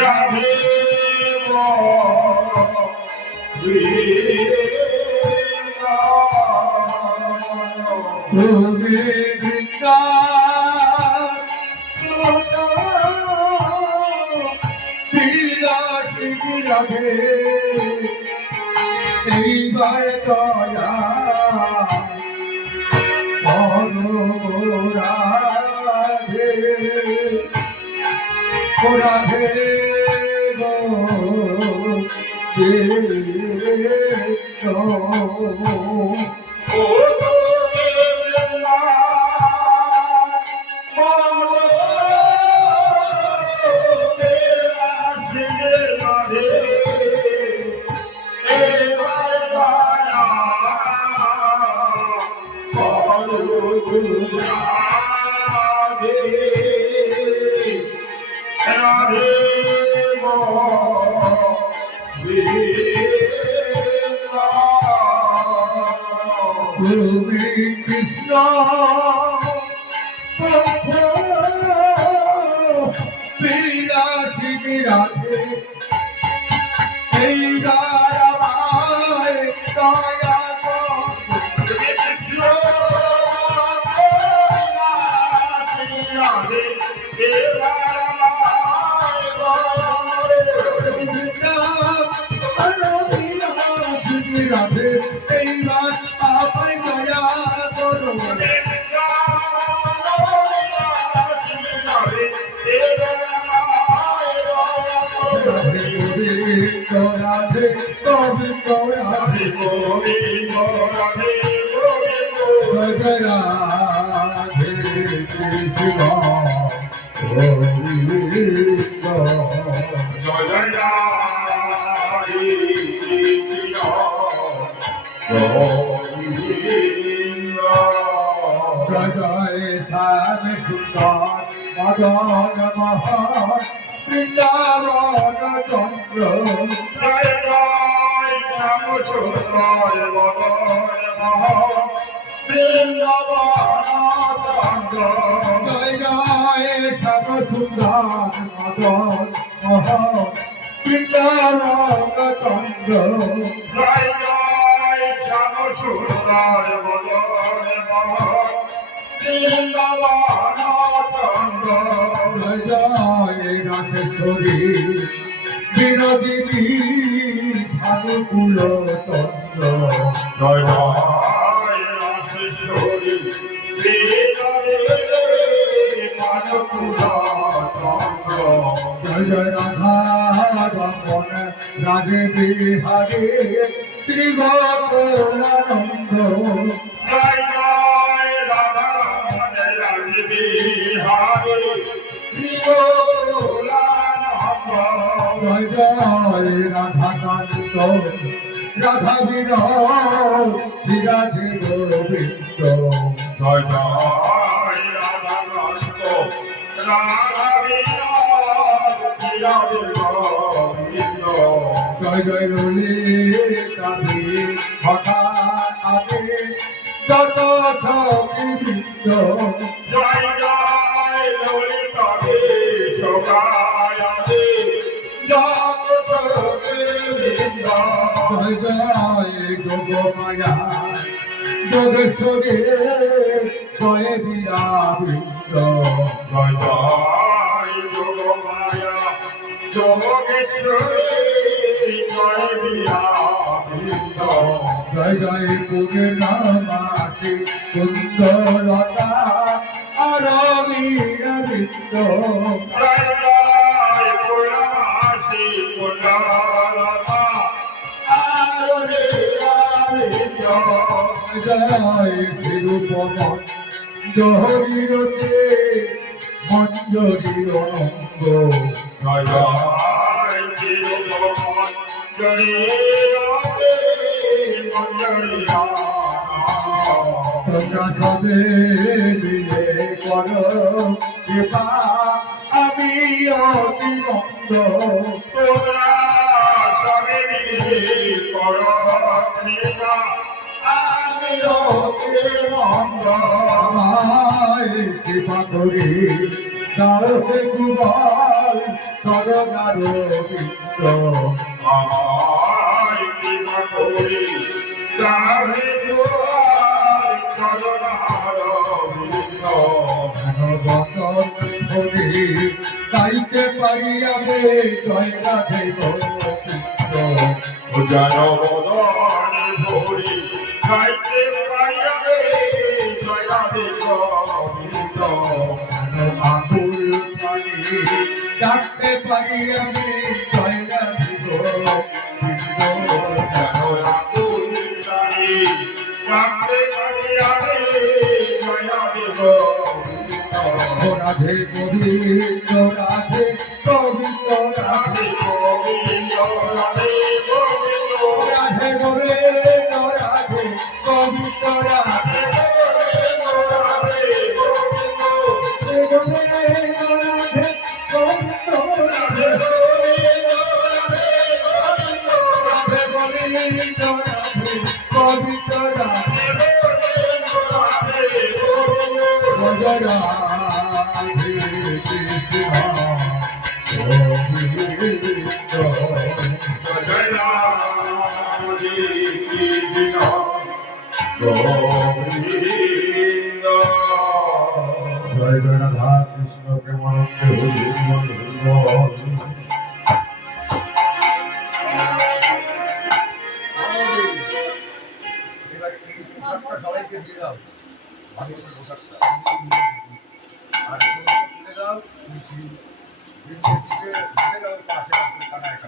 রাধে তুমি বৃন্দা রাধে এইবার দয়া রাধে রাধে কৃষ্ণ বিরাশি রাধে এই রামায় দয়া রাধে এই রাত আপনি দয়া করো রাধে তবে রাধে জয় শ্যাম সুন্দর মদন মহান বৃন্দাবন চন্দ্র জয় জয় শ্যাম সুন্দর মদন মহান বৃন্দাবন চন্দ্র জয় জয় শ্যাম সুন্দর মদন মহান বৃন্দাবন চন্দ্র জয় জয় শ্যাম সুন্দর মদন মহান বৃন্দাবন চন্দ্র জয় জয় রাধেশ্বরী বিনোদিনী ভানুকুল চন্দ্র জয় জয় রাধেশ্বরী বিনোদিনী ভানুকুল চন্দ্র জয় জয় রাধা রমন রাধে বিহারী শ্রী গোকুলানন্দ জয় জয় রাধা রমন রাধে বিহারী শ্রী গোকুলানন্দ জয় জয় রাধাকান্ত রাধা বিনোদ শ্রী রাধে গোবিন্দ জয় জয় রাধাকান্ত রাধা বিনোদ শ্রী রাধে গোবিন্দ জয় জয় ললিতা হঠাৎ আগে যত সঙ্গীত জয় জয় ললিতা সকায়াদে যত সঙ্গীত জয় জয় যোগমায়া যোগেশ্বরী জয় বিরাবৃন্দ জয় জয় যোগমায়া যোগেশ্বরী জয় বিরাবৃন্দ জয় জয় পূর্ণমাসী সুন্দরতা আরবিন্দ জয় জয় পূর্ণমাসী সুন্দরতা আরবিন্দ জয় বিরূপমন জহরিরতে মঞ্জরির অনঙ্গ জয় জয় বিরূপমন জহরিরতে তোমরা সবে মিলে করো কৃপা আমি অতি মন্দ তোমরা সবে মিলে করো কৃপা আমি কৃপা করি দাও হে কুমার করুণার মিত্র কৃপা করি দাও হে কুমার করুণার মিত্র হরি গাইতে পারি আমি জয় রাধে গোবিন্দ জনবদনে ভরি খাইতে পাইবে জয়াদে গোবিন্দ আকুল প্রাণী ডাকতে পারি আমি জয় রাধে গোবিন্দ জনরাকুল প্রাণী ডাকতে পাইবে জয়াদে গোবিন্দ রাধে গোবিন্দ রাধে গোবিন্দ রাধে গোবিন্দ রাধে গোবিন্দ রাধে গোবিন্দ রাধে গোবিন্দ রাধে জয় রাধা কৃষ্ণ সবাইকে দিয়ে দাও ভালো করে পোশাকটা আর তুলে দাও পাশে কানায়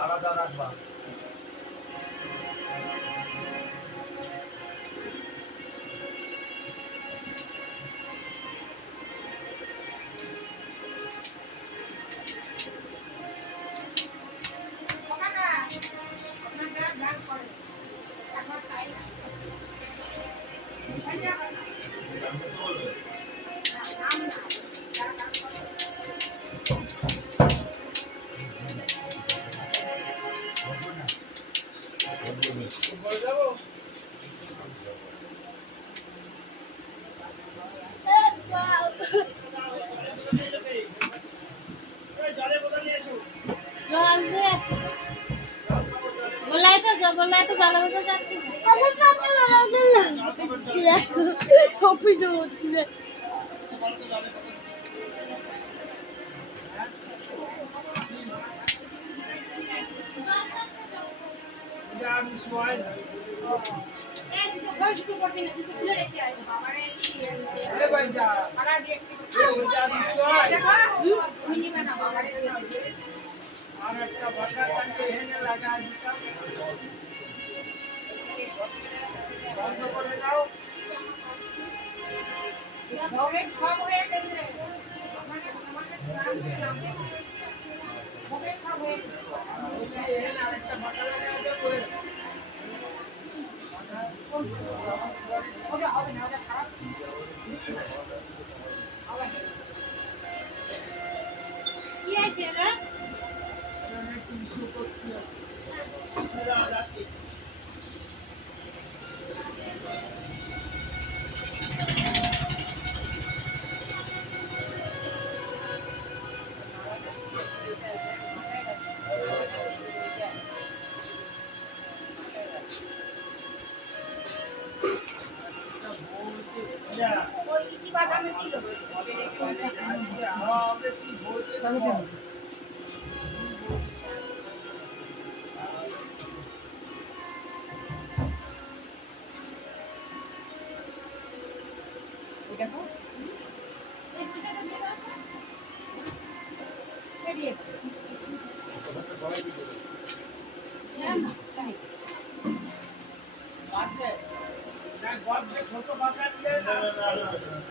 আলাদা রাখবা বললাই তো ভালো মতো যাচ্ছে সবই তো হচ্ছে আর একটা বাটা কাটে এনে লাগা দিতাম বন্ধ করে দাও ভোগে খাব হয়ে গেছে ভোগে খাব হয়ে গেছে এনে আরেকটা বাটা লাগা দেবো হবে হবে না ওটা খারাপ হবে কি আছে না ওই ইচি বাদামে ছিল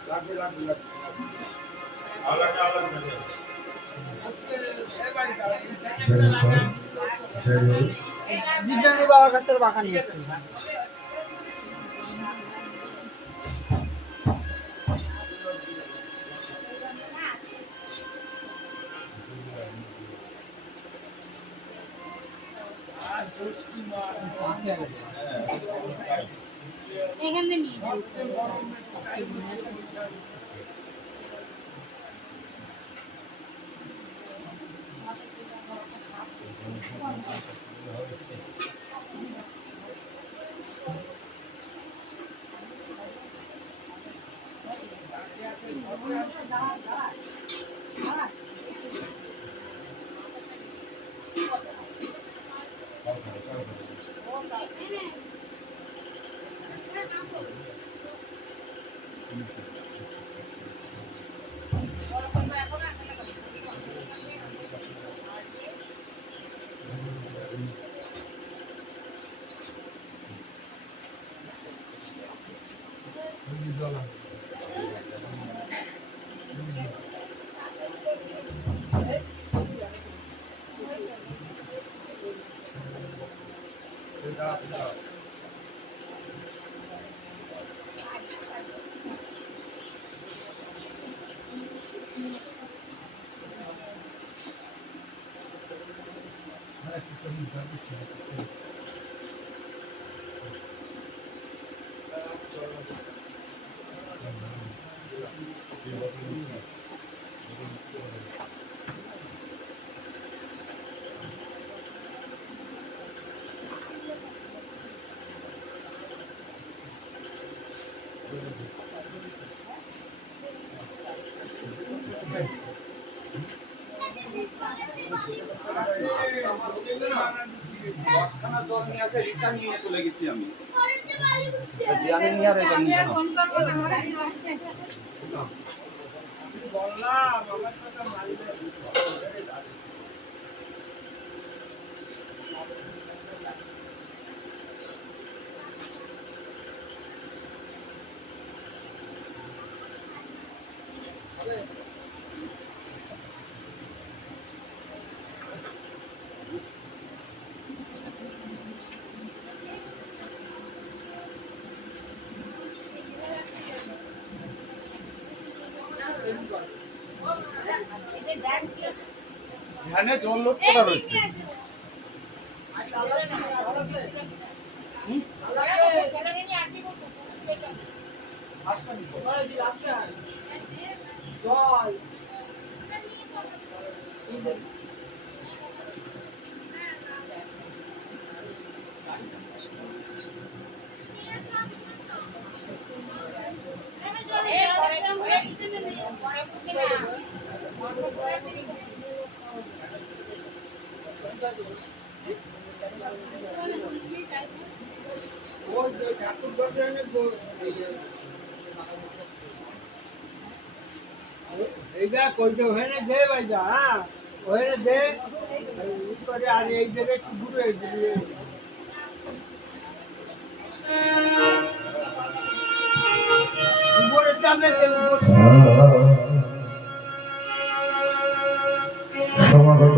লাগবে লাগবে লাগবে আলাদা আলাদা দিব্যাঙ্গী বাবার কাছে বাঁকা নিয়ে আসতে এখানে নিয়ে যাও দশখানা জল নিয়ে আসে রিটার্ন নিয়ে চলে গেছি আমি এখানে জল লোড করা রয়েছে এইটা কইতে ওখানে দে ভাইজা হ্যাঁ ওখানে দে করে আর এই জায়গায় একটু ঘুরে ঘুরিয়ে উপরে যাবে সমাগত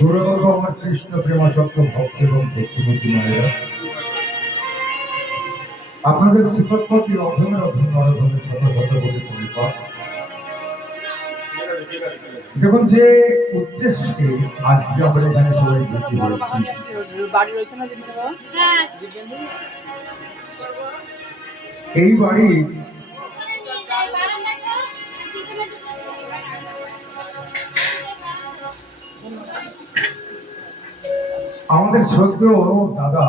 গুরুবর্গ আমার কৃষ্ণ প্রেমাসক্ত ভক্ত এবং ভক্তিমতী মায়েরা, আপনাদের শ্রীপতি অধমের অধম নরধমের শত শত কোটি পরিপথ। দেখুন যে উদ্দেশ্যে আজকে আমরা এখানে সবাই ভর্তি হয়েছি, বাড়ি রয়েছে না জিনিস হ্যাঁ এই বাড়ির আমাদের শ্রদ্ধেয় দাদা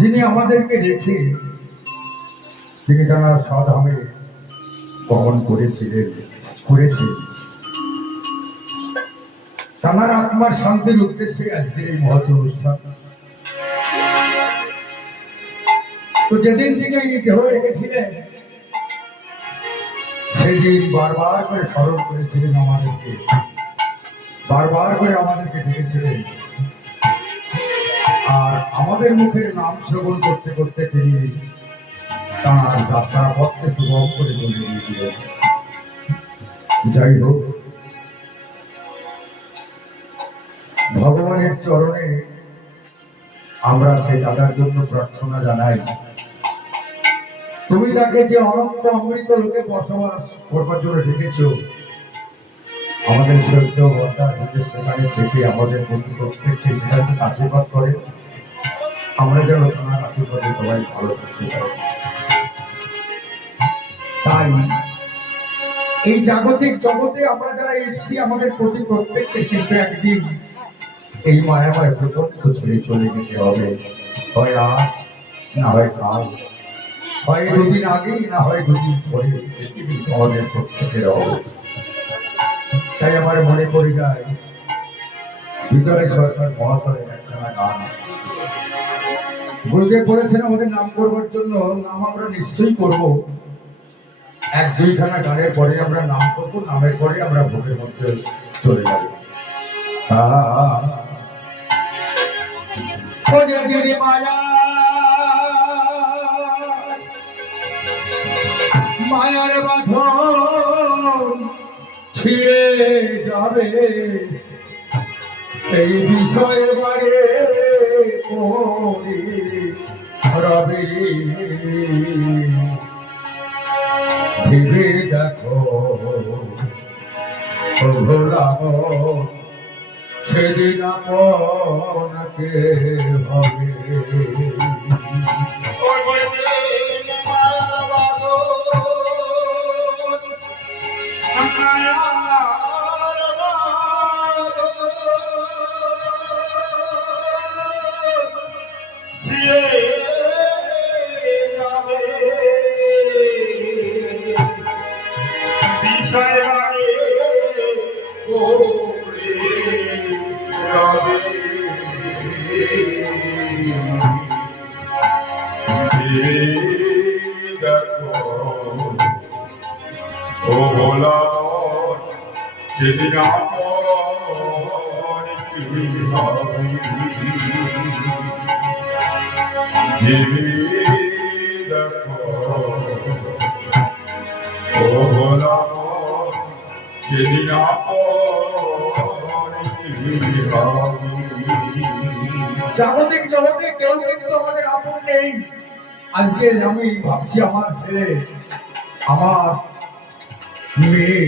যিনি আমাদেরকে রেখে তিনি তার স্বধামে গমন করেছেন তার আত্মার শান্তির উদ্দেশ্যে আজকের এই মহৎ অনুষ্ঠান। তো যেদিন থেকে এই দেহ রেখেছিলেন সেদিন বারবার করে স্মরণ করেছিলেন আমাদেরকে, বারবার করে আমাদেরকে ডেকেছিলেন, আর আমাদের মুখের নাম শ্রবণ করতে করতে তিনি তাঁর যাত্রা পথকে সুগম করে বলে দিয়েছিলেন। যাই হোক, ভগবানের চরণে আমরা সেই দাদার জন্য প্রার্থনা জানাই, তুমি তাকে যে অনন্ত অমৃত লোকে বসবাস করবার জন্য ডেকেছ, আমাদের সত্য বর্তা সেখানে থেকে আমাদের প্রতি প্রত্যেককে সেখানে আশীর্বাদ করে আমরা যেন তোমার আশীর্বাদে সবাই ভালো থাকতে পারি। তাই এই জাগতিক জগতে আমরা যারা এসেছি আমাদের প্রতি প্রত্যেককে কিন্তু একদিন এই মায়াময় প্রপঞ্চ ছেড়ে চলে যেতে হবে, হয় আজ না হয় কাল, হয় দুদিন আগে না হয় দুদিন পরে, আমাদের প্রত্যেকের হবে। তাই আমার মনে পড়ে যায় ভিতরে সরকার মহাশয়ের একখানা গান, গুরুদেব বলেছেন আমাদের নাম করবার জন্য, নাম আমরা নিশ্চয়ই করব, এক দুইখানা গানের পরে আমরা নাম করবো, নামের পরে আমরা ভোগের মধ্যে চলে যাব। মায়া মায়ার বাঁধন ছিঁড়ে যাবে, এই বিষয়ে বারে রবে ভেবে দেখো ভোলাম সেদিন আপনাকে হবে। সেদিন জাগতিক জগতে কেউ কিন্তু আমাদের আপন নেই। আজকে আমি ভাবছি আমার ছেলে, আমার মেয়ে,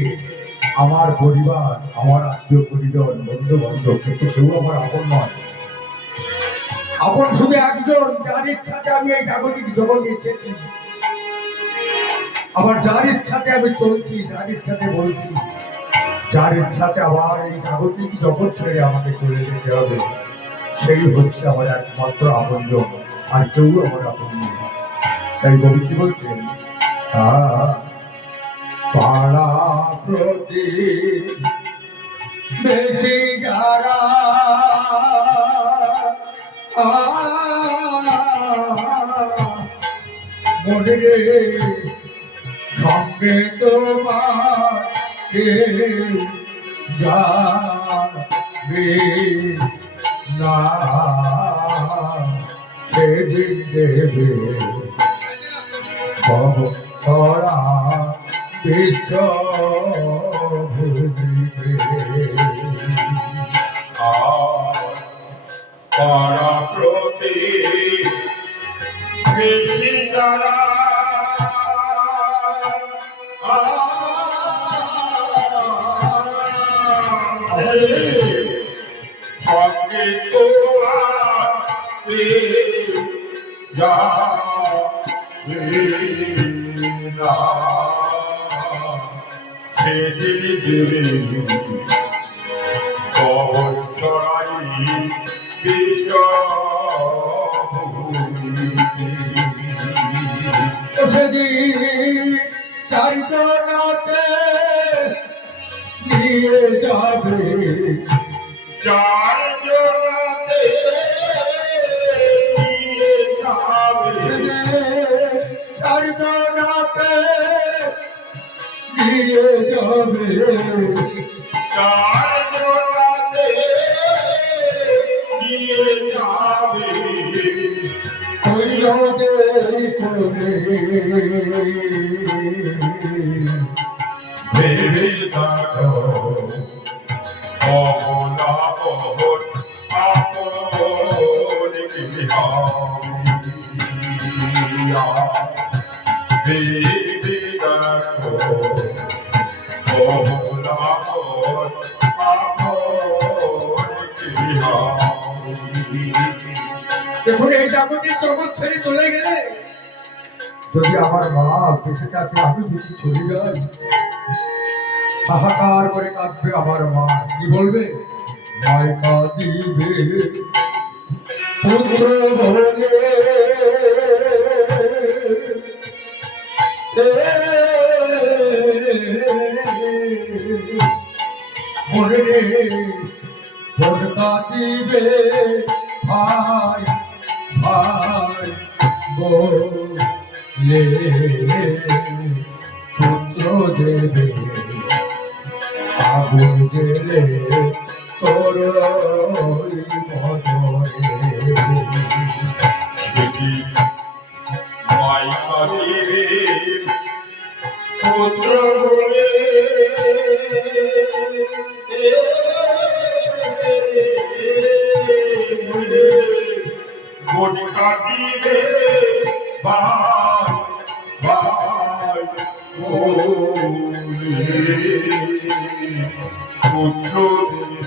আমার পরিবার, আমার আত্মীয় পরিজন, বন্ধু বান্ধব, কিন্তু কেউ আমার আপন নয়। আপন শুধু একজন, যার ইচ্ছাতে আমি এই জাগতিক জগতে এসেছি, আবার যার ইচ্ছাতে আমি চলছি, যার ইচ্ছাতে বলছি, যার ইচ্ছাতে আবার এই জাগতিক জগৎ ছেড়ে আমাকে চলে যেতে হবে, সেই হচ্ছে আমার একমাত্র আপনজন, আর কেউ আমার আপন নেই। তাই কবি কি বলছেন, পাড়া প্রতি বেশি যারা মনে সঙ্গে তোমার যাবে না, সেদিন দেবে করা বিশ্ব পাড়া প্রতি বেশি যারা সঙ্গে তোমার সেদিন কবর ছড়াই বিশ্ব সেদিন চারিজনাতে নিয়ে যাবে চার জনাতে নিয়ে যাবে চারিজনাতে নিয়ে যাবে চার জনাতে নিয়ে যাবে ভেবে দেখো অবলা বহর আপন কি হামিয়া ভেবে দেখো অবলা বহর আপন কি হামিয়া দেখুন এই জাগতিক জগৎ ছেড়ে চলে গেলে যদি আমার মা বেঁচে থাকে আমি যদি চলে যাই হাহাকার করে কাঁদবে আমার মা কি বলবে মায় কাঁদিবে পুত্র বলে মনে রে তোর কাঁদিবে ভাই ভাই বলে পুত্র দেবে আগুন জেলে তোর মদরে যদি মাই কাঁদিবে পুত্র বলে গোট কাটিবে ভাই ভাই বলে পুত্র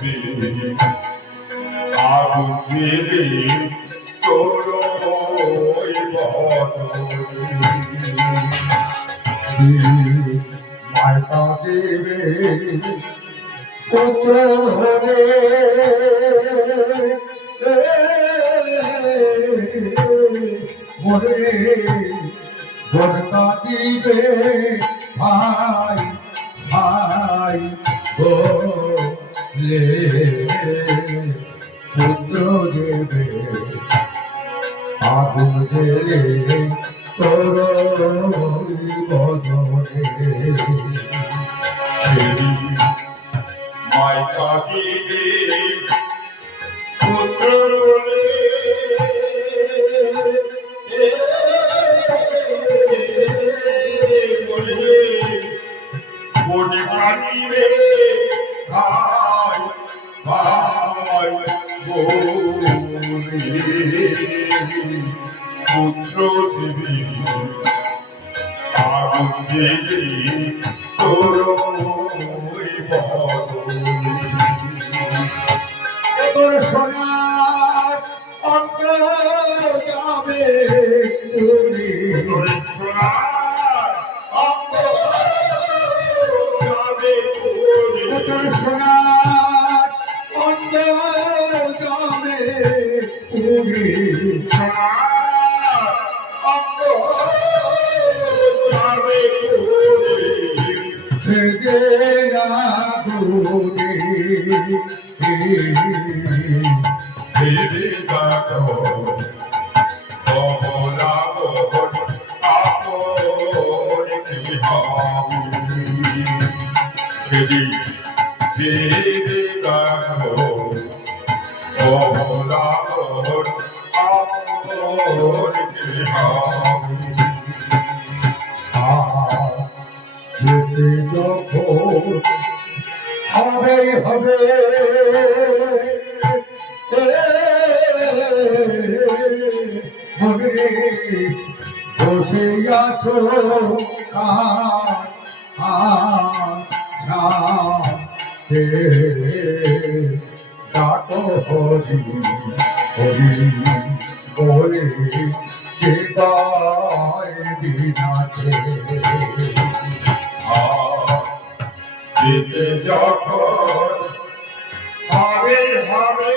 দেবে আগুন দেবে তোর মাতা দেবে পুত্র হরে মরে বরকা দিবে ভাই ভাই বলে পুত্র দেবে আগুন জেলে তোর বদনে মাই কাটিবে পুত্র বলে গোট কাটিবে ভাই ভাই বলে পুত্র দেবী আগুন দেবী তোর তোর সোনার অঙ্গ যাবে উড়ে। তোর সোনার অঙ্গ যাবে হবে হবে মনে বসে আছো ডাকো হরি হরি বলে যে গায় দিনাছে যেতে যখন হবে হবে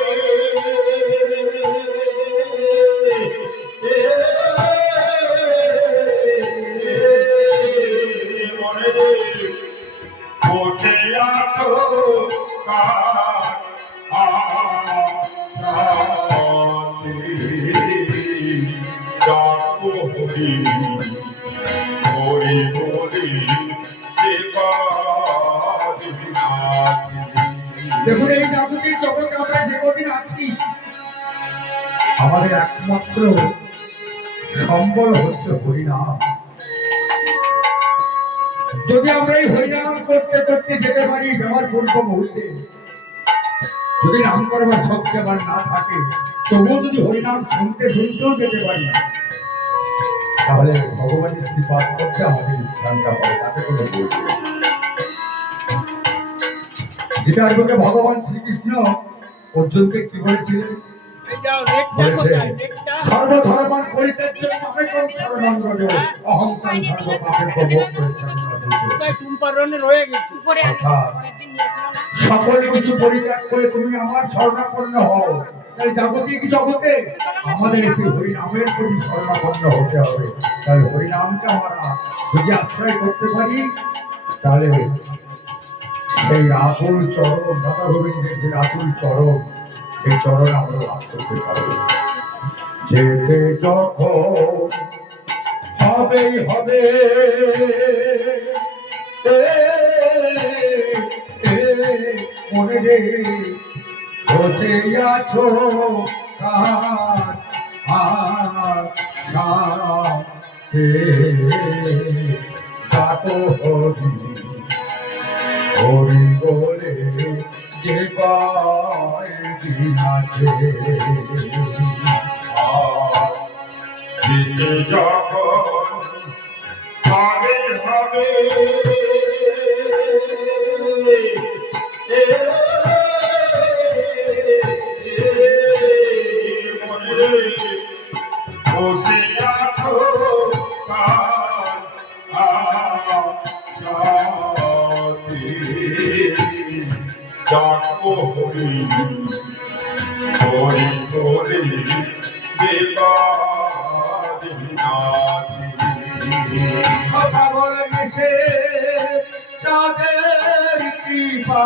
আমাদের একমাত্র সম্বল হচ্ছে হরিনাম। যদি আমরা এই হরিনাম করতে করতে যেতে পারি যাওয়ার পূর্ব মুহূর্তে, যদি নাম করবার শক্তি আমার না থাকে, তবুও যদি হরিনাম শুনতে শুনতেও যেতে পারি, তাহলে ভগবানের শ্রীপাদ করতে আমাদের স্থানটা পাবে, তাতে কোনো ভুল নেই। যেটার বুকে ভগবান শ্রীকৃষ্ণ অর্জুনকে কি বলেছিলেন? এই যাও নেটটা বলেছে, কোথায় নেটটা সর্বধর্মান পরিত্যাজ্য মামেকং শরণং ব্রজ, অহং ত্বং সর্বপাপেভ্যো পরিত্রাণায়। কোথায় টুম্পারনে রয়ে গেছি উপরে আমি অর্থাৎ পরের দিন নিয়েছিল না সকল কিছু পরিত্যাগ করে তুমি আমার শরণাপন্ন হও। তাই জাগতিক জগতে আমাদের এই হরিনামের প্রতি শরণাপন্ন হতে হবে। তাই হরিনামকে আমরা যদি আশ্রয় করতে পারি, তাহলে সেই আকুল চরণ, দাদা গোবিন্দের যে আকুল চরণ, সেই চরণ আমরা লাভ করতে পারবো। যেতে যখন হবেই হবে, মনে রে বসে আছো যাতো হরি হরি বলে যে কয়দিন আছে। যেতে যখন হবে হবে, বসে আছো যাকো হরি হরি বলে কথা বলে মিশে চাঁদের কৃপা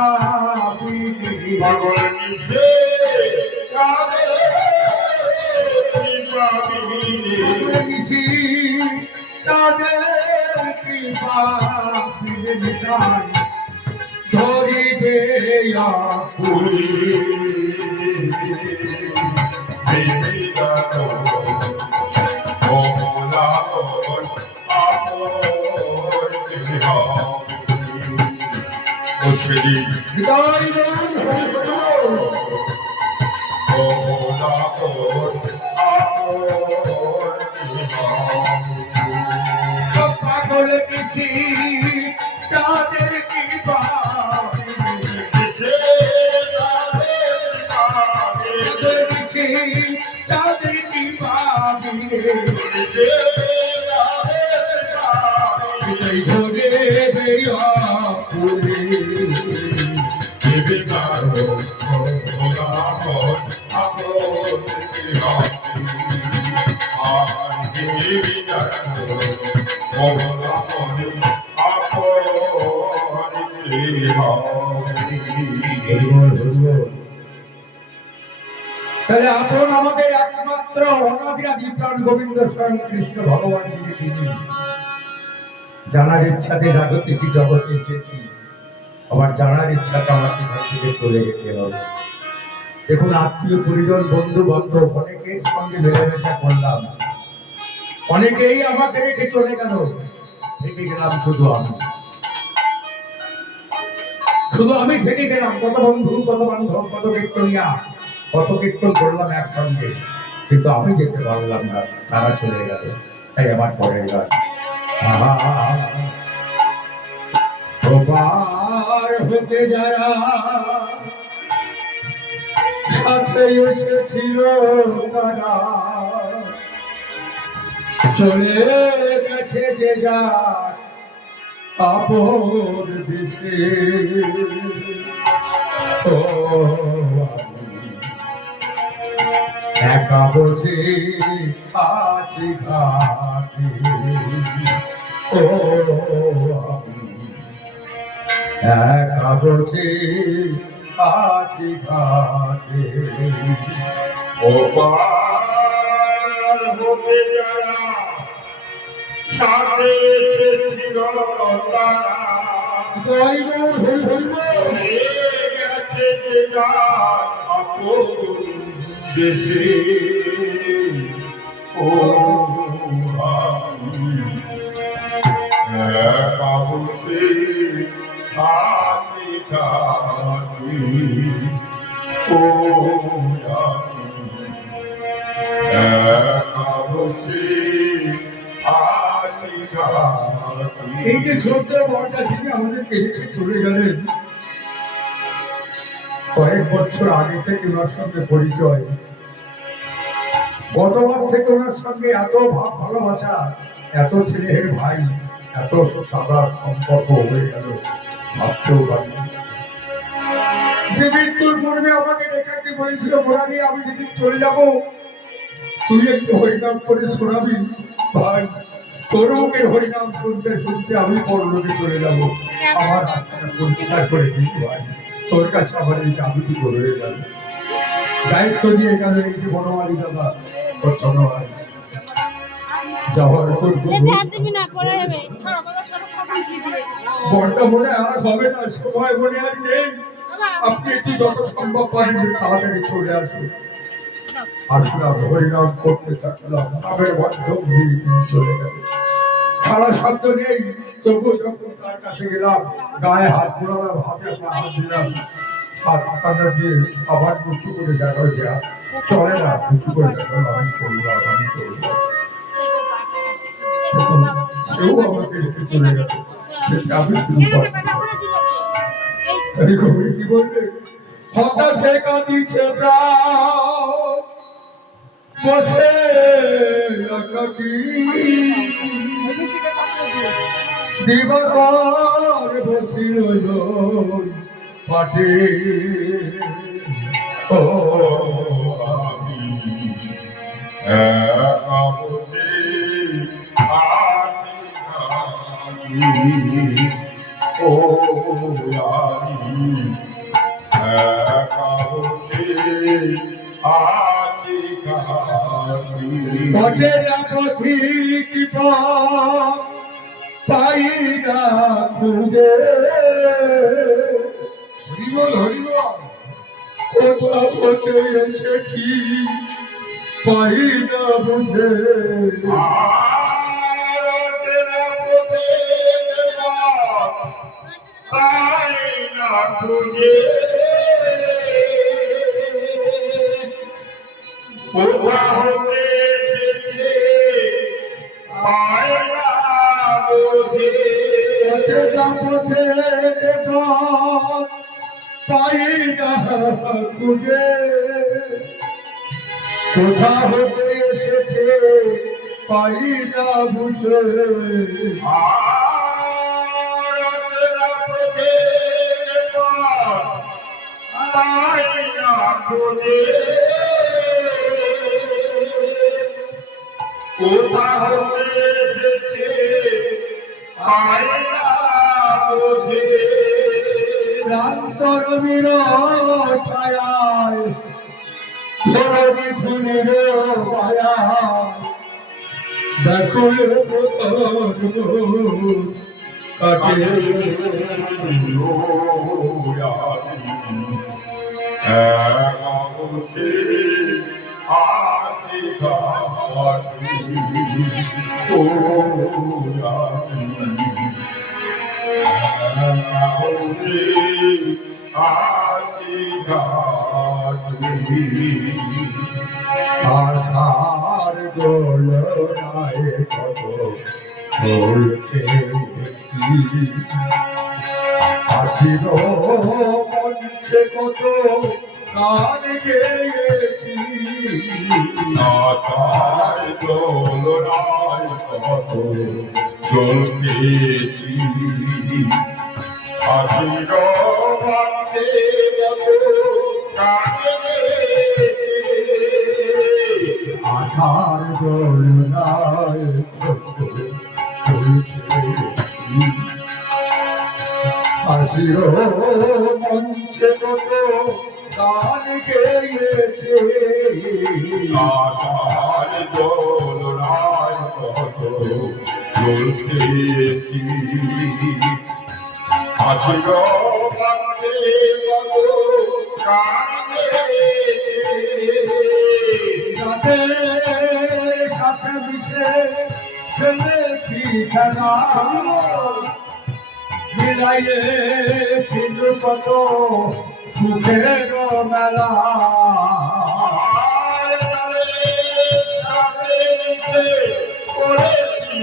পাগল নিশে কাঁদে মিশি চাঁদের কৃপা ধরিবে পুরী পাগল মিশি চাঁদের কৃপা চাঁদের কৃপা ধরে বেয়া পুরে তাহলে আপন আমাদের একমাত্র অনাদিরাদি প্রাণ গোবিন্দ স্বয়ং কৃষ্ণ ভগবান যিনি, তিনি জানার ইচ্ছাতে জাগতিক জগতে এসেছি, আবার জানার ইচ্ছাটা আমাকে এখান থেকে চলে যেতে হবে। দেখুন, আত্মীয় পরিজন বন্ধু বান্ধব অনেকের সঙ্গে মেলামেশা করলাম, অনেকেই আমাকে রেখে চলে গেল, থেকে গেলাম শুধু আমি, শুধু আমি থেকে গেলাম। কত বন্ধু, কত বান্ধব, কত কীর্তনিয়া, কত কীর্তন করলাম একসঙ্গে, কিন্তু আমি যেতে পারলাম না, তারা চলে গেল। তাই আমার পরের গান, প্রবার হতে যারা সাথে এসেছিল তারা চলে গেছে যে যার আপন দেশে। ও একা বসে আছি ঘাটে, ও একা বসে আছি ঘাটে। ও পার হতে যারা সাথে এসেছিল তারা জয় গৌর হরি হরি বল। চলে গেছে যে যার আপন দেশে। এই যে শ্রদ্ধা বড়টা তিনি আমাদেরকে রেখে চলে গেলেন, কয়েক বছর আগে থেকে ওনার সঙ্গে পরিচয়, গতবার থেকে ওনার সঙ্গে এত ভাব ভালোবাসা, এত স্নেহের ভাই, এত সাদা সম্পর্ক হয়ে গেল ভাবতেও পারি। যে মৃত্যুর পূর্বে আমাকে ডেকাতে বলেছিল, মোরানি আমি যেদিন চলে যাব তুই একটু হরিনাম করে শোনাবি ভাই, তোর মুখে হরিনাম শুনতে শুনতে আমি পরলোকে চলে যাব। আমার রাস্তাটা পরিষ্কার করে দিই ভাই, তোর কাছে আমার এই দাবিটি রয়ে গেল। দায়িত্ব দিয়ে গেল এই যে বনমালী দাদা, তোর ধন্যবাদ। যাওয়ার করবো বড়টা মনে আর হবে না, সময় মনে আর নেই। আপনি একটু যত সম্ভব পারেন তাড়াতাড়ি চলে আসুন। আসলাম, হরিনাম করতে থাকলাম, নামের মাধ্যম দিয়ে তিনি চলে গেল। সারা শব্দ নেই, তবু যখন তার কাছে গেলাম, গায়ে হাত ঘোরালাম, হাতে হাত দিলাম, হাত কাটা দিয়ে আবার উঁচু করে দেখার দেয়া চলে না, উঁচু করে দেখালো, আমি করলাম, আমি করলাম। সেও আমাকে রেখে চলে গেল, আমি শুরু করলাম। কি বলবে, হতাশে কাঁদিছে প্রাণ, বসে একাকী, দিবাকর বসিল পাটে, ও আমি একা বসে আছি ঘাটি, ও আমি একা বসে আছি ঘাটি। বটে না পথিক পাই না খুঁজে, হরিবল হরিবল, কোথা হতে এসেছি পাই না বুঝে, খুঁজে কোথা হতে এসেছে পায় না বোঝে, পথে পাই না খুঁজে, কোথা হতে এসেছে পাই না বুঝে, কোথা হতে এসেছে পায় না বোঝে, রান্তরবীর ছায়ায় ধরণী ফুলের মায়ায় ব্যাকুল কাটে, আশার দোলনায় কত বলতে আসিল মঞ্চে কত গান গেয়েছি, আশার দোলনায় কত চলতেছি, আসিল মঞ্চে কত গান গেয়েছি, আশার দোলনায় কত চলতেছি, আসিল মঞ্চে কত গান গেয়েছে, আশার দোলনায় কত চলতেছি, আসিল মঞ্চে কত গান গেয়েছি, রাতে কাছে মিশে খেলেছি খেলা, মিলাইয়ে ছিল কত সুখের মেলা, করেছি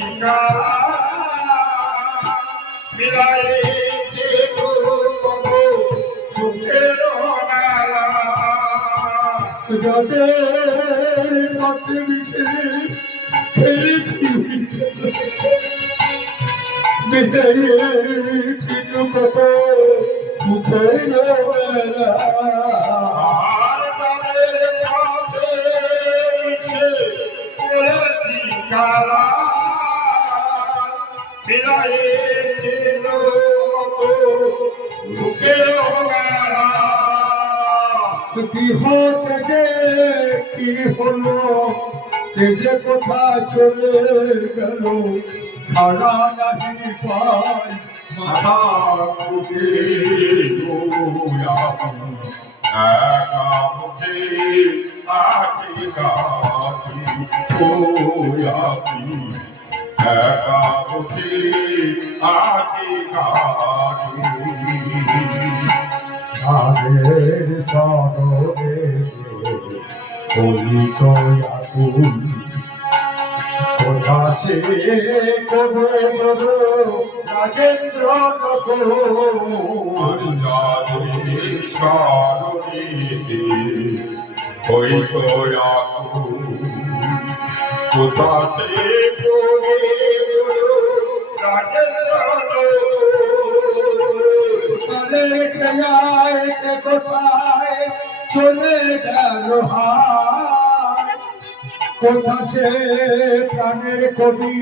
মিলাইছে কত সুখের মেলা যাদের সাথে মিশে খেলেছি মিশিয়েছি কত সুখের মেলা আর তাদের কাছে করেছি কালা মিলাইছে কত সুখের মেলা কি হতে কি হলো সে যে কোথা চলে গেল ছাড়া নাহি পাই মাথা বুকে গোয়াবি একা মুখে আকি কাকি গোয়াবি একা মুখে আকি কাকি আগের সরবে ওই তো আকুল কোথা সে কবে বলো রাজেন্দ্র নগর ওই তো কোথাতে চলে চলে যায় কোথায় চলে গেল হায় কোথা সে প্রাণের কবি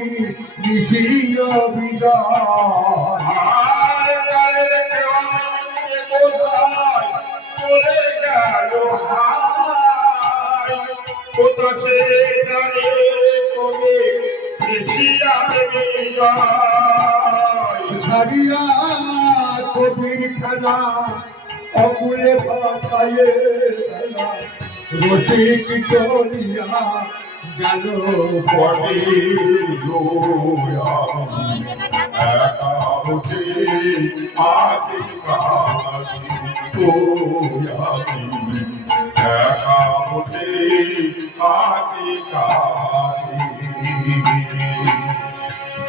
নিশিয় বিদায় আর তাদের কোথায় চলে গেল হায় কোথাতে কবি ছাড়িয়া কবির খেলা অকুলে ভাষায় খেলা রসিক চলিয়া গেল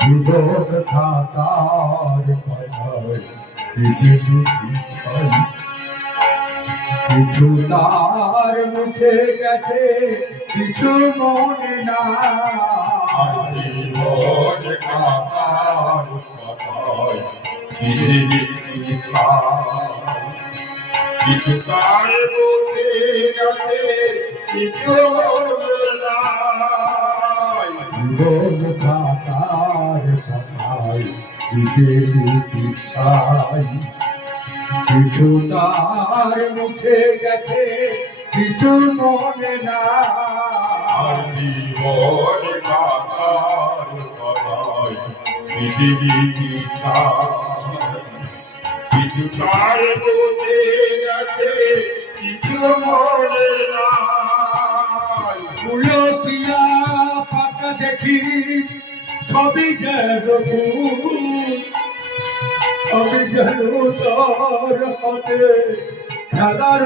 জীবন থাকার পায় কিছু তার মুখে গেছে কিছু মনে না কিছু তার মধ্যে গেছে কিছু নাই জীবন থাকার পায় কিছু তার মুখে গেছে কিছু মনে না জীবন কাতার কথায় পৃথিবী কিছু তার মধ্যে গেছে কিছু মনে নাই উলটিয়া পাতা দেখি সবই যেন আমি যেন তোর হাতে খেলার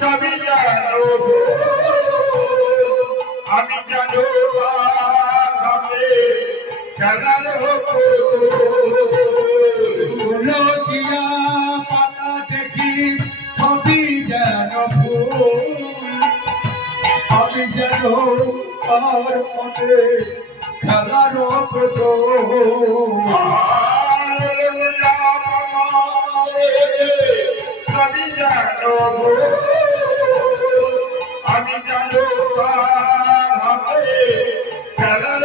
সবই জানো আমি জানো খেলার উলটিয়া পাতা দেখি সবই যেন আমি যেন তার হাতে খেলার সবই জানো আমি জানো খেলার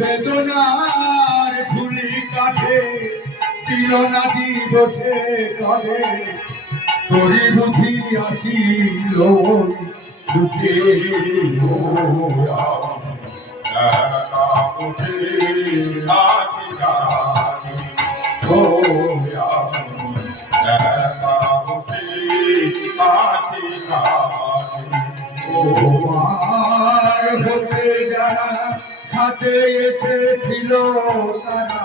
বেদনার ঝুলি কাঠে তিলনা দিবসে করে তরি বুঝি আসিল দুঃখে তোমার হতে যারা হাতে এসেছিল তারা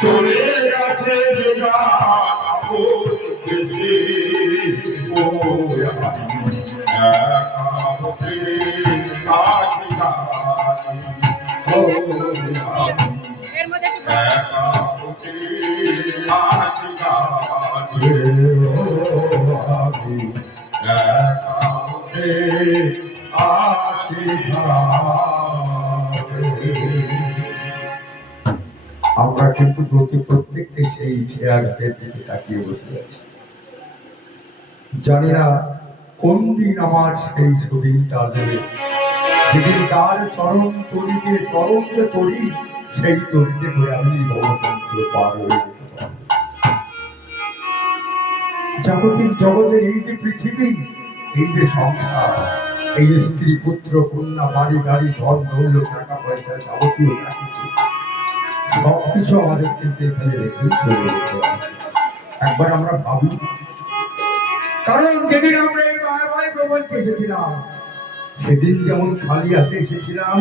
চলে গেছে ও আমরা কিন্তু প্রত্যেককে সেই চেয়ারের দিকে তাকিয়ে বসে আছি। জানি না কোন দিন আমার সেই ছবিটা দেবে, যেদিন তার চরম তরিতে তরঙ্গে তরি, সেই তরিতে করে আমি ভবতন্ত্র পার হয়ে যেতে পারব। জাগতিক জগতের এই যে পৃথিবী, এই যে সংসার, এই যে স্ত্রী পুত্র কন্যা বাড়ি গাড়ি ধন দৌলত টাকা পয়সা যাবতীয় যা কিছু, সবকিছু আমাদের কিন্তু এখানে রেখে চলে যেতে হবে। একবার আমরা ভাবি, কারণ যেদিন আমরা এই মায়াময় প্রবঞ্চে এসেছিলাম, সেদিন যেমন খালি হাতে এসেছিলাম,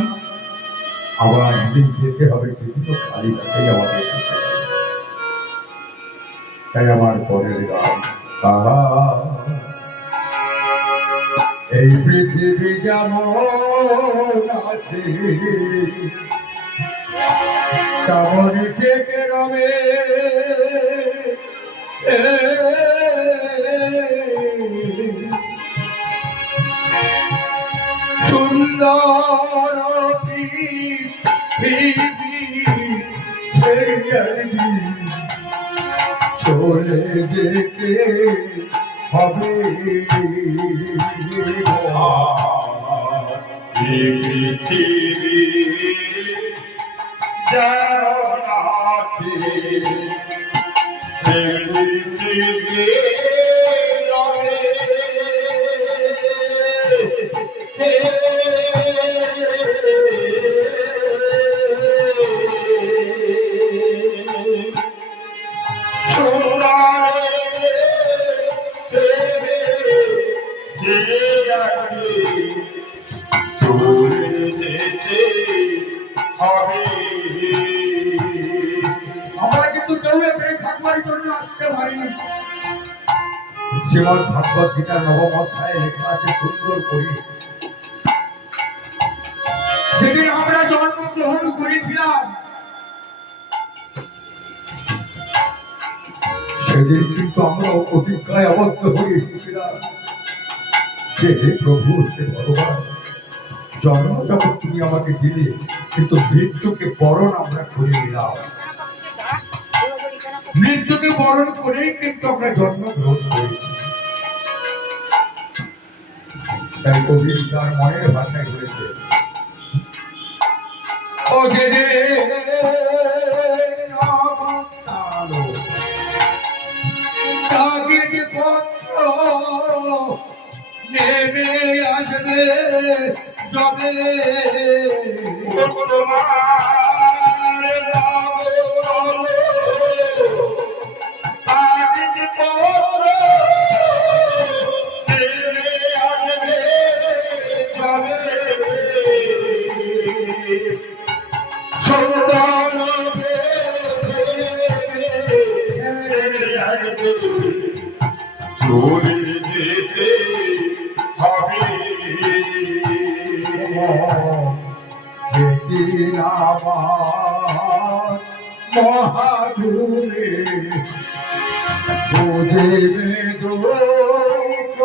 আবার যেদিন যেতে হবে সেদিনও খালি হাতেই আমাদের যেতে হবে। তাই আমার পরের গান, তারা এই পৃথিবী যেমন আছে তেমন থেকে রবে, সুন্দর পৃথিবী চলে যেতে হবে। পৃথিবী যেমন আছে তেমনি রবে। আমরা কিন্তু কেউ এখানে থাকবার জন্য আসতে পারিনি। শ্রীমদ ভাগবত গীতার নবম অধ্যায়ে লেখা আছে সুন্দর করে, যেদিন আমরা জন্মগ্রহণ করেছিলাম সেদিন কিন্তু আমরা প্রতিজ্ঞায় আবদ্ধ হয়ে এসেছিলাম যে হে প্রভু, হে ভগবান, জন্ম যখন তুমি আমাকে দিলে, কিন্তু মৃত্যুকে বরণ আমরা করে নিলাম। মৃত্যুকে বরণ করেই কিন্তু আমরা জন্মগ্রহণ করেছি। তাই কবি তার মনের ভাষায় বলেছে, ও যে পত্র নেমে আসবে যবে, চলে যেতে হবে। যেদিন আমার মহাজুরে বুঝিবে দুঃখ,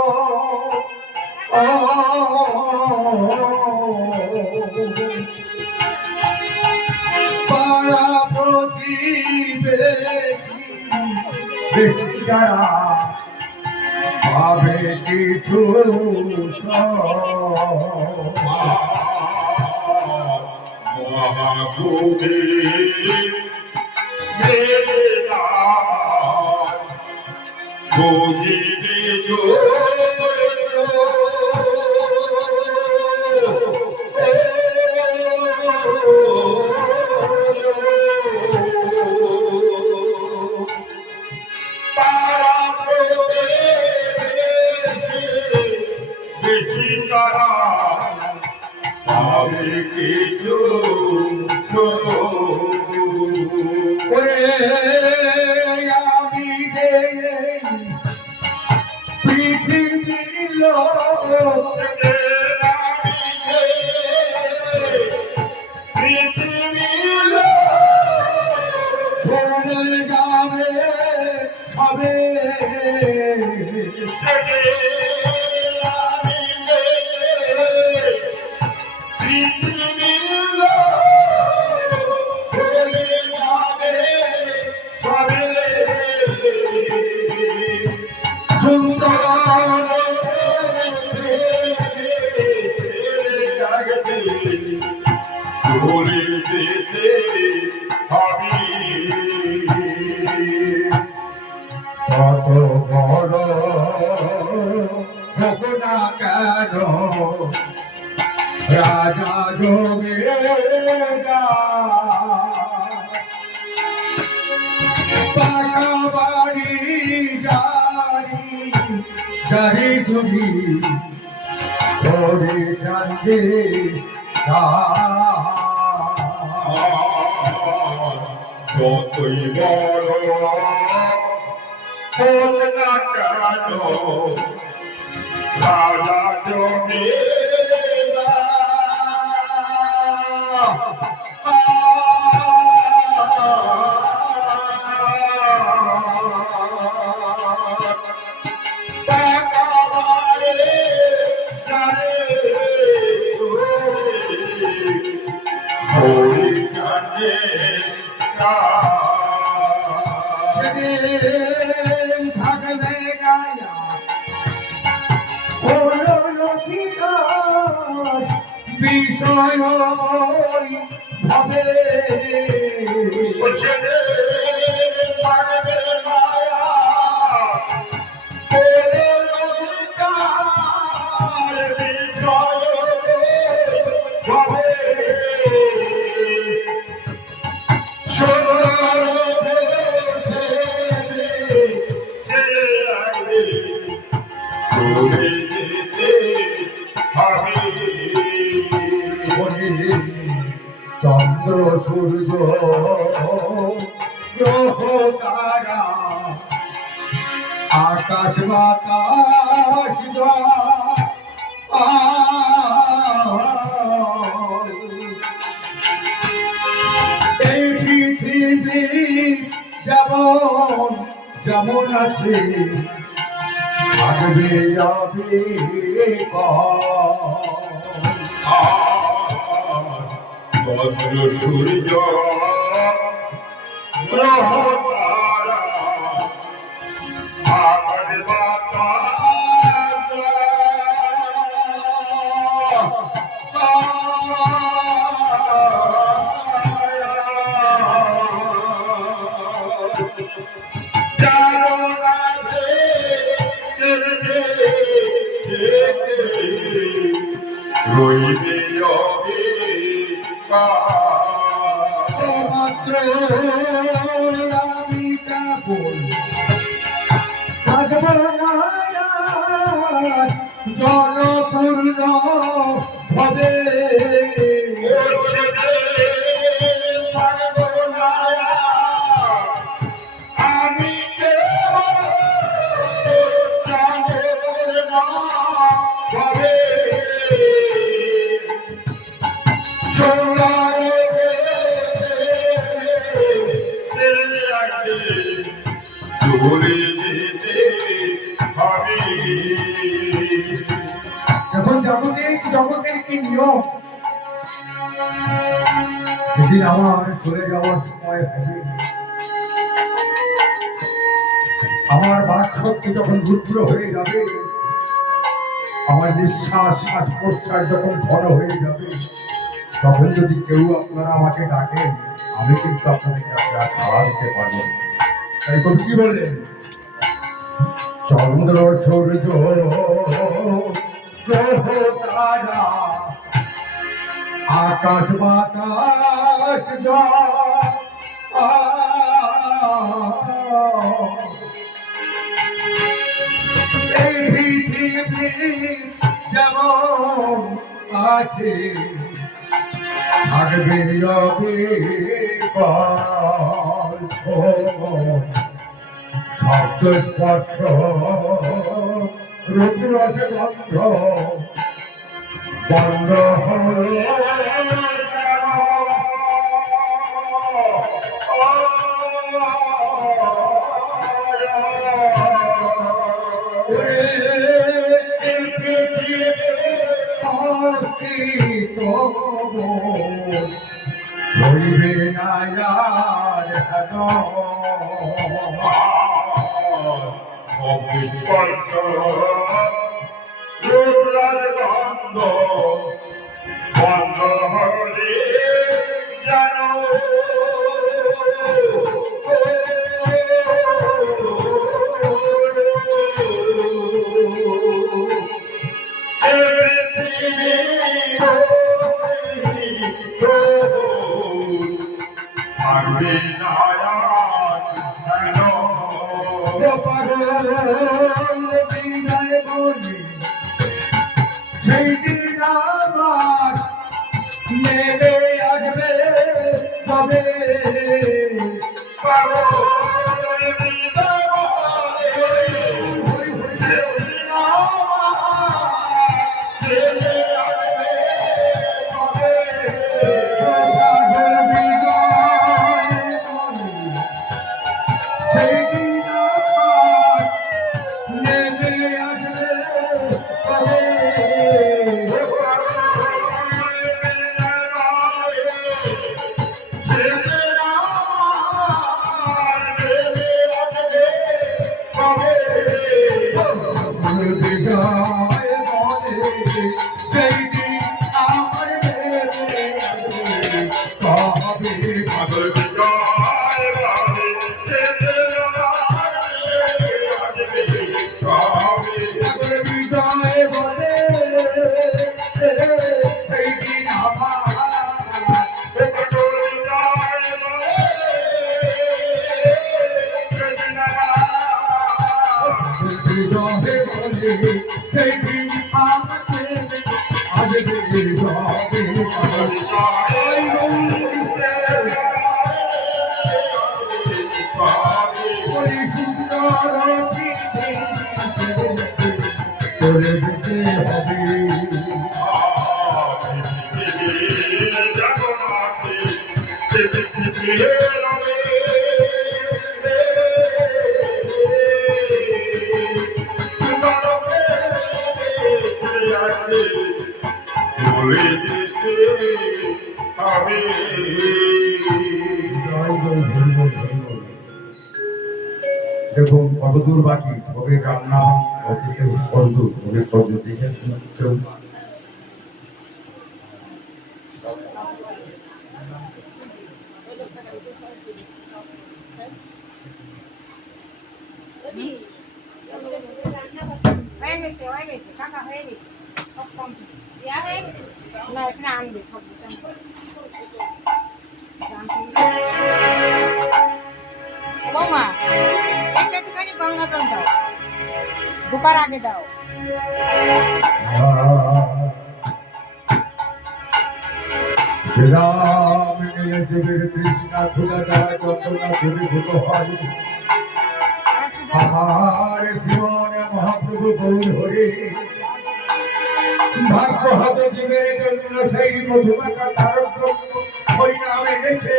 পাড়া প্রতিবেশী যারা পাবে কিছু মহাভূতে বুঝিবে পাবে কিছু আমি যে পৃথিবীর লোক, পৃথিবীর ভ্রমণের গানে হবে সেদিন আমি পৃথিবীর ভুলে যাবে সবে ভুলে যেতে হবে কত বড় হোক না কেন রাজা যোগেরা পাকা বাড়ি জারি জারি তুমি ওরে শান্তি যতই বড় হোক না কেন রাজা জমিরা সেদিন থাকবে গায়া কোনো অধিকার বিষয় হবে চন্দ্র সূর্য গ্রহ তারা আকাশ বাতাস জল, এই পৃথিবী যেমন যেমন আছে থাকবে যাবে চন্দ্র সূর্য গ্রহ তারা আকাশ বাতাস রইবে মাত্র আমি কেবল থাকব না জলপূর্ণ হবে আমি হবে এখন জগতের কি নিয়ম সেদিন আমার চলে যাওয়ার সময় হবে আমার বাক শক্তি যখন রুদ্র হয়ে যাবে আমার নিঃশ্বাস শ্বাস প্রশ্বাস যখন ঘন হয়ে যাবে তখন যদি কেউ আপনারা আমাকে ডাকেন আমি কিন্তু আপনাদের কাছে আর খাওয়া দিতে পারবো না। তাই কবি কি বললেন চন্দ্র সূর্য গ্রহ তারা আকাশ বাতাস জল, এই পৃথিবী যেমন আছে থাকবে শব্দ স্পর্শ রুদ্র আছে গন্ধ বন্ধ অস্তিত্ব হইবে না আর হেন। অবিস্পর্শ রুদ্রার গন্ধ বন্ধ হলে জানো আমি নারায়ণ পাগল বিদায় বলি সেই দিন আমার নেমে আসবে তবে সেই দিন আমার নেমে আসবে তবে করে দিতে হবে দেখুন কতদূর বাকি তবে কান্না অতীতে কতদূর তবে কত দেখে কেউ হয়ে গেছে কাকা হয়ে গেছে সব কমপ্লিট ইয়া হয়ে গেছে না এখানে আনবে সব বৌমা একটা একটুখানি গঙ্গা জল দাও ঢোকার আগে দাও রাম নীলদেবের কৃষ্ণা ধুলা দ্বারা যন্ত্রণা দূরীভূত হয় আর জীবন মহাপ্রভু গৌর হরে ভাগ্য হত জীবের জন্য সেই মধুমাখা তারক হরিনাম এনেছে।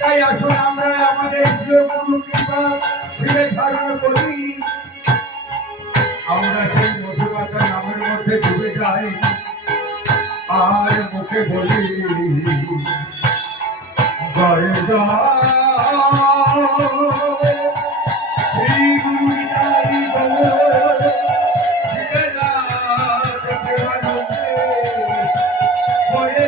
তাই আসুন আমরা আমাদের প্রিয় গুরু কৃপা ফিরে ধারণ করি, আমরা সেই মধুমাখা নামের মধ্যে ডুবে যাই আর মুখে বলি জয় জয় শ্রী গুরু নিতাই গৌর শ্রীনাথ প্রেমানন্দে হরে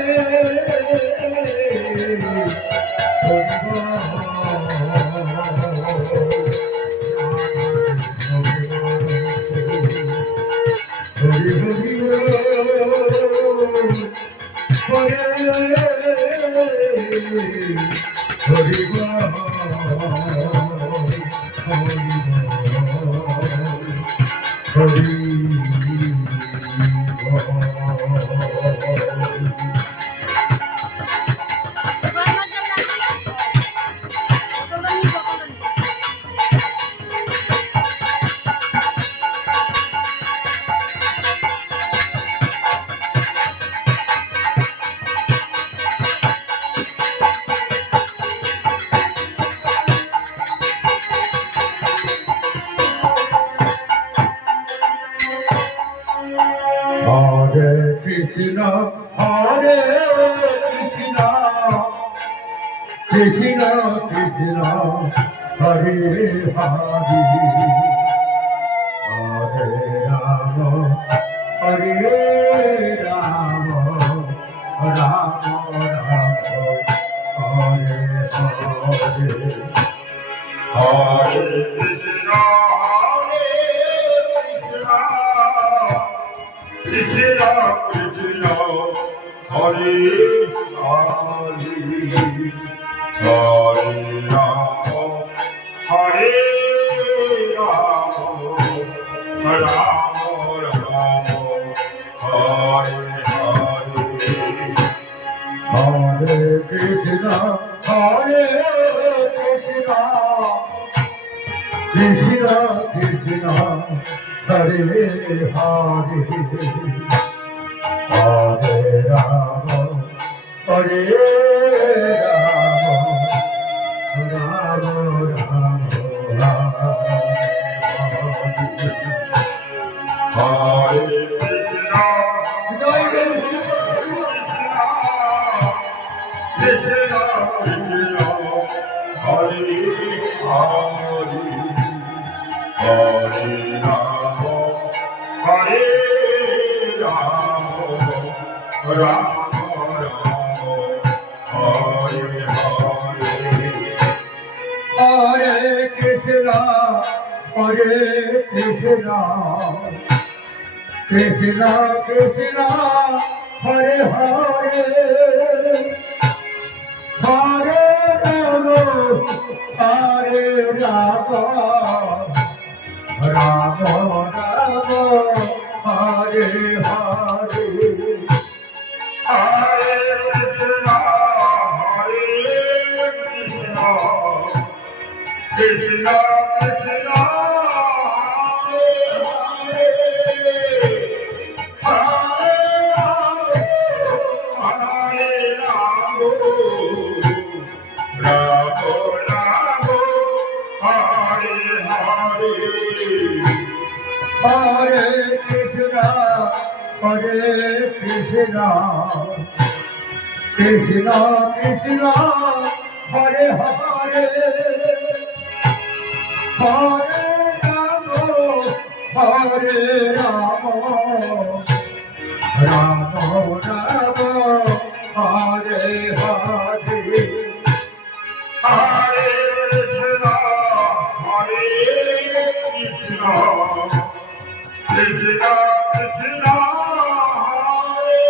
হরি কৃষ্ণ হরে কৃষ্ণ কৃষ্ণ কৃষ্ণ হরে হরে হরে রাম হরে Ram Ram Ram Hare Hare Hare Krishna, Krishna Krishna, Hare Hare, Hare Rama, Hare Rama, Rama Rama, Hare Hare. Hare Krishna, Hare Krishna, Krishna Krishna, Hare Hare, Hare Rama, Hare Rama, Rama Rama, Hare Hare. Hare Krishna, Jai Guru. Krishna Krishna, Hare Hare, Hare Rama, Hare Rama, Rama Rama, Hare Hare. Hare Krishna, Hare Krishna, Krishna Krishna, Hare Hare, Hare Rama, Hare Rama, Rama Rama, Hare Hare. Hare Krishna, Hare Krishna, Krishna Krishna, Hare Hare, Hare Rama, Rama Rama, Hare Hare. Hare Krishna, Hare Krishna, Krishna Krishna, Hare Hare, Hare Rama, Hare Rama, Rama Rama, Hare Hare. Hare Krishna, Hare Krishna, Krishna Krishna, Hare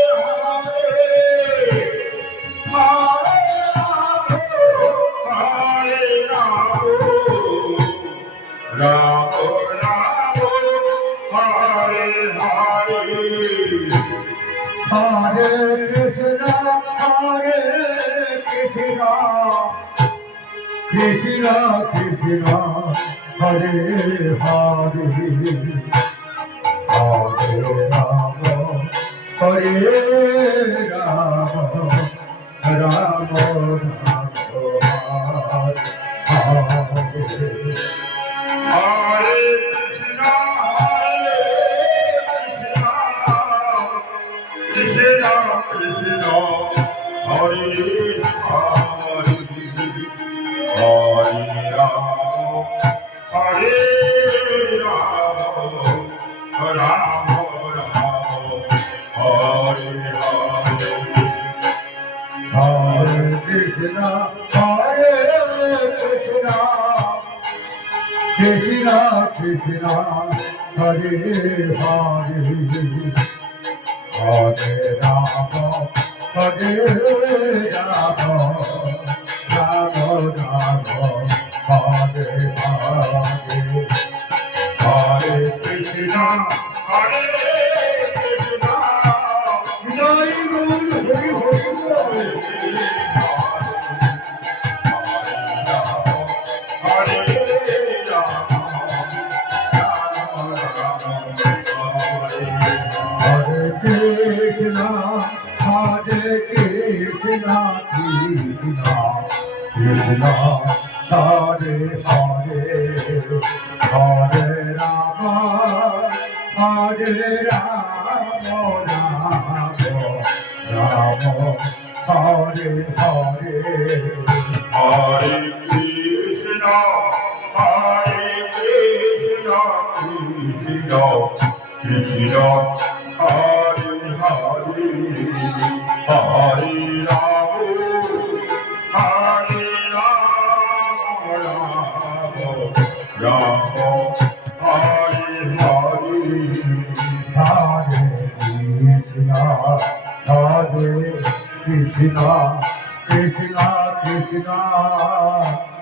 Hare, Hare Rama, Rama Rama, Hare Hare. Hare Krishna, Hare Krishna, Krishna Krishna, Hare Hare, Hare Rama, Hare Rama, Rama Rama, Hare Hare. Hare Krishna, Hare Krishna, Krishna Krishna, Hare Hare, Hare Rama, Hare Rama, Rama Rama, Hare Hare. Hare Krishna, Hare Krishna, Krishna Krishna, Hare Hare, Hare Rama, Hare Rama, Rama Rama, Hare Hare. Hare Krishna, Hare Krishna, Jai Guru Hari Hari Bol. Hare Rama, Hare Krishna, Hare Krishna, Krishna Krishna, Hare Hare, Hare Rama, Hare Rama, Rama Hare Hare Hare Krishna, Hare Krishna, Krishna Krishna, Hare Hare, Hare Rama, Hare Rama, Rama Hare Hare. Hare Krishna, Hare Krishna, Krishna Krishna,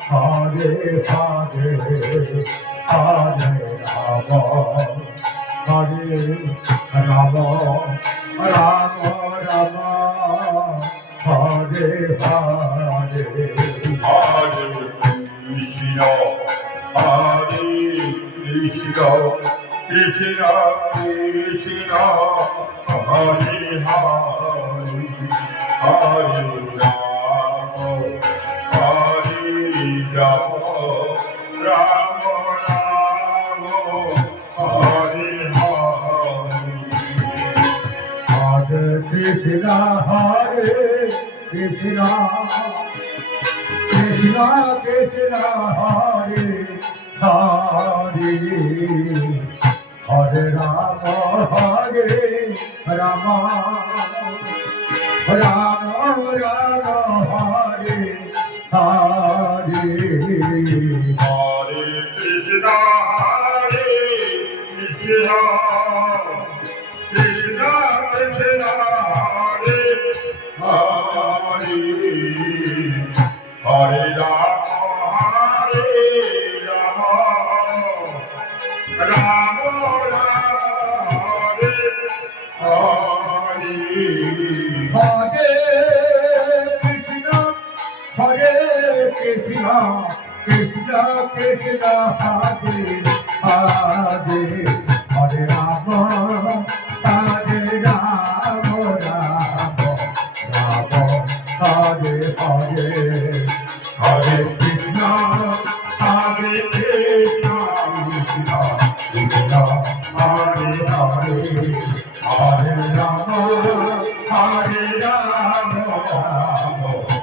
Hare Hare, Hare Rama, Hare Rama, Rama Rama, Hare Hare. Hare Krishna, Hare Krishna, Krishna Krishna, Hare Hare, Hare Rama, Hare Rama, Rama Rama, Hare Hare. Hare Krishna, Hare Krishna, Krishna Krishna, Hare Hare, Hare Rama, Hare Rama, Rama Rama, Hare Hare. Hare Krishna, Hare Krishna, Krishna Krishna, Hare Hare, Hare Rama, Hare Rama, Rama Rama, Hare Hare. Hare Krishna, Krishna Krishna, Hare Hare, Hare Rama, Hare Rama, Rama Rama,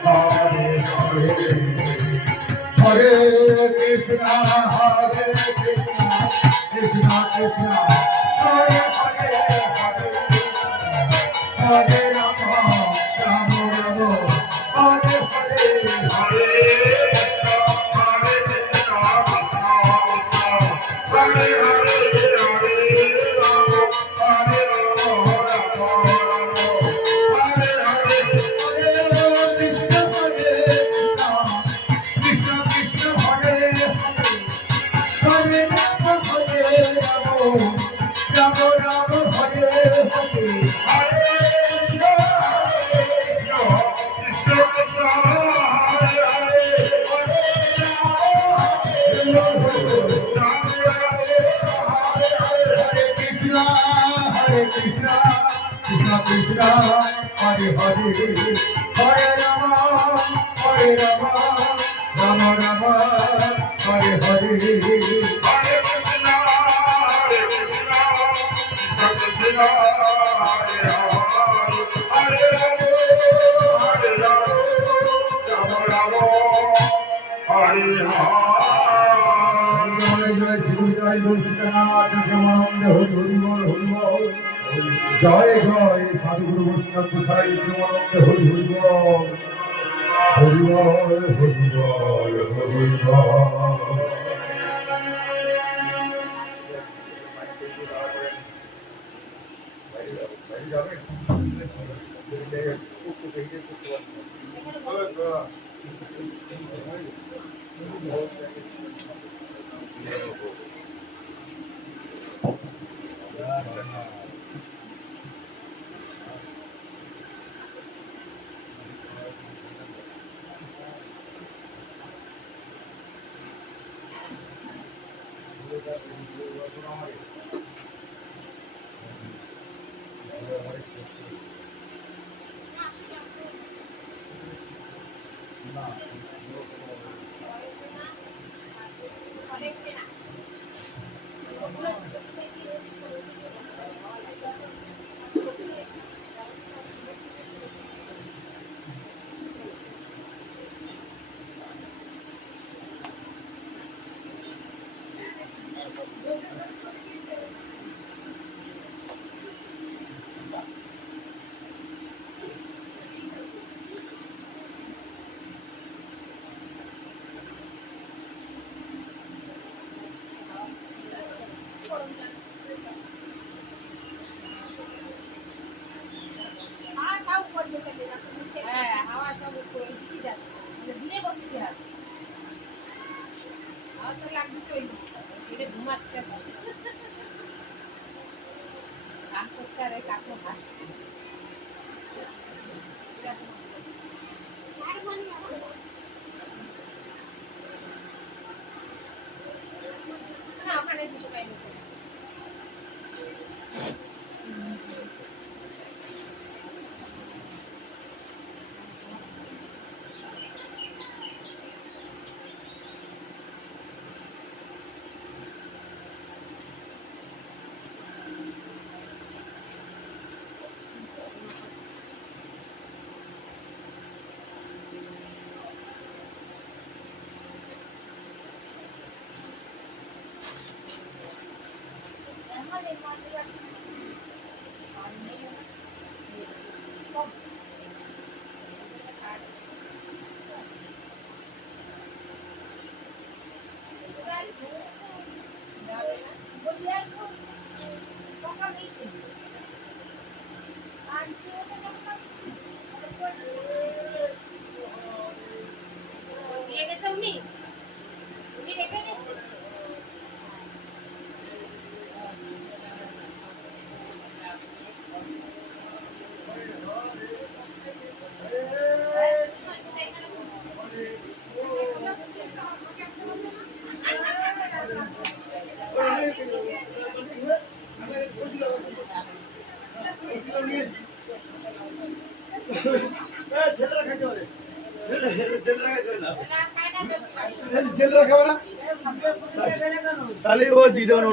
Hare Hare, Hare Krishna, Hare Krishna, Krishna Krishna, Hare Hare, Hare Rama, Hare Rama, Rama Rama, Hare Hare. Hare Krishna, Hare Krishna, Krishna Krishna, Hare Hare, Hare Rama, Rama Rama, Hare Hare. Hare Krishna, Krishna Krishna, Hare Hare, Hare Rama, Hare Rama, Rama Rama, Hare Hare. জয় জয় শিব জয় বৈষ্ণনাথ প্রেমানন্দ হরি হরি বল হরি বল। জয় জয় সাধুগুরু বৈষ্ণব গোসাই প্রেমানন্দ হরি হরি বল হরি বল হরি বল হরি বল। হ্যাঁ হাওয়া সব দিকে যাচ্ছে দূরে বসতে হবে হাওয়া তো লাগছে ওই এটা ঘুমাচ্ছে কান করতে আর কাকু হাসছে না ওখানে দুটো পাইনি দিয়ে গেছে উনি উনি রেখে গেছে তাহলে ও দিদন